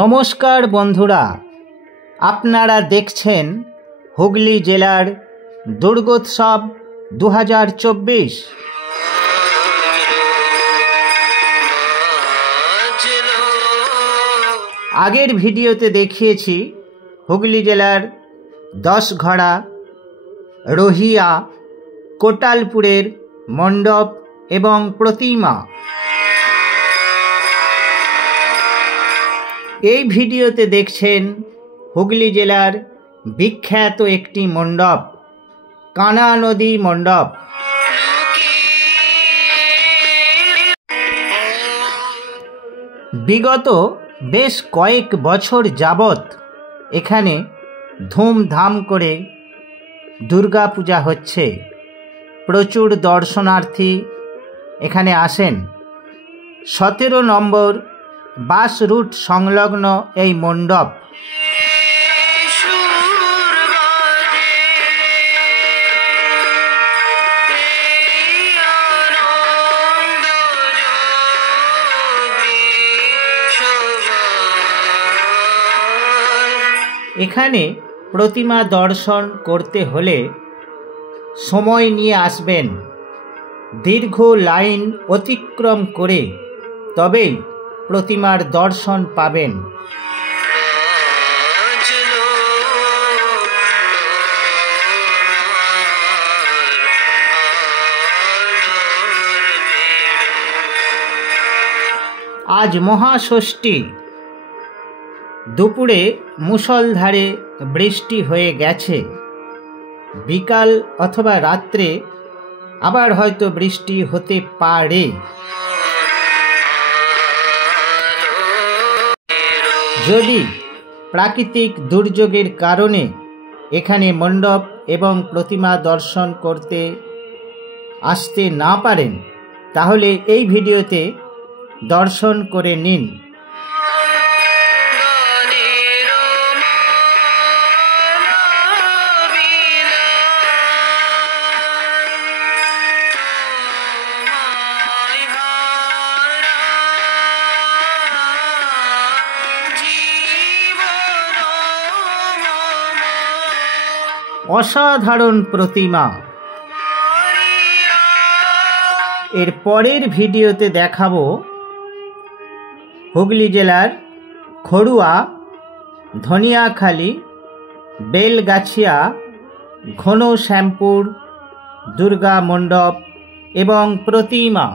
নমস্কার বন্ধুরা, আপনারা দেখছেন হুগলি জেলার দুর্গোৎসব 2024। আগের ভিডিওতে দেখিয়েছি হুগলি জেলার 10 ঘড়া রহিয়া কোটালপুরের মণ্ডপ এবং প্রতিমা। এই ভিডিওতে দেখছেন হুগলি জেলার বিখ্যাত একটি মণ্ডপ, কানা নদী মণ্ডপ। বিগত বেশ কয়েক বছর যাবৎ এখানে ধুমধাম করে দুর্গা পূজা হচ্ছে। প্রচুর দর্শনার্থী এখানে আসেন। 17 নম্বর বাস রুট সংলগ্ন এই মণ্ডপ। এখানে প্রতিমা দর্শন করতে হলে সময় নিয়ে আসবেন, দীর্ঘ লাইন অতিক্রম করে তবেই প্রতিমার দর্শন পাবেন। আজ মহাষষ্ঠী। দুপুরে মুষলধারে বৃষ্টি হয়ে গেছে। বিকাল অথবা রাত্রে আবার হয়তো বৃষ্টি হতে পারে। যদি প্রাকৃতিক দুর্যোগের কারণে এখানে মণ্ডপ এবং প্রতিমা দর্শন করতে আসতে না পারেন, তাহলে এই ভিডিওতে দর্শন করে নিন। অসাধারণ প্রতিমা। এর পরের ভিডিওতে দেখাবো হুগলি জেলার খড়ুয়া, ধনিয়াখালী, বেলগাছিয়া, ঘনশ্যামপুর দুর্গা মণ্ডপ এবং প্রতিমা।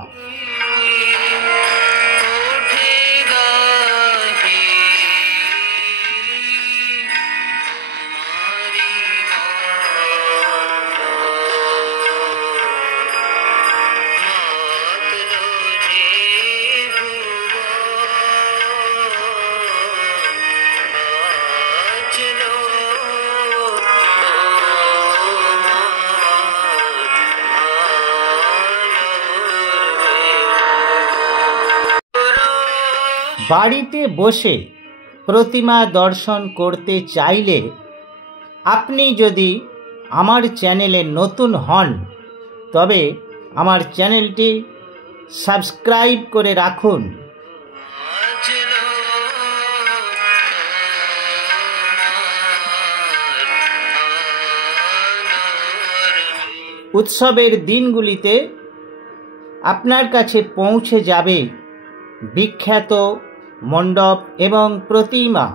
বাড়িতে বসে প্রতিমা দর্শন করতে চাইলে আপনি যদি আমার চ্যানেলে নতুন হন, তবে আমার চ্যানেলটি সাবস্ক্রাইব করে রাখুন। উৎসবের দিনগুলিতে আপনার কাছে পৌঁছে যাবে বিখ্যাত মণ্ডপ এবং প্রতিমা।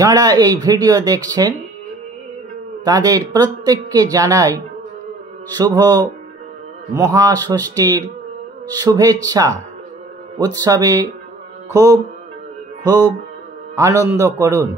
যারা এই ভিডিও দেখছেন তাদের প্রত্যেককে জানাই শুভ মহাষষ্ঠীর শুভেচ্ছা। উৎসবে খুব খুব আনন্দ করুন।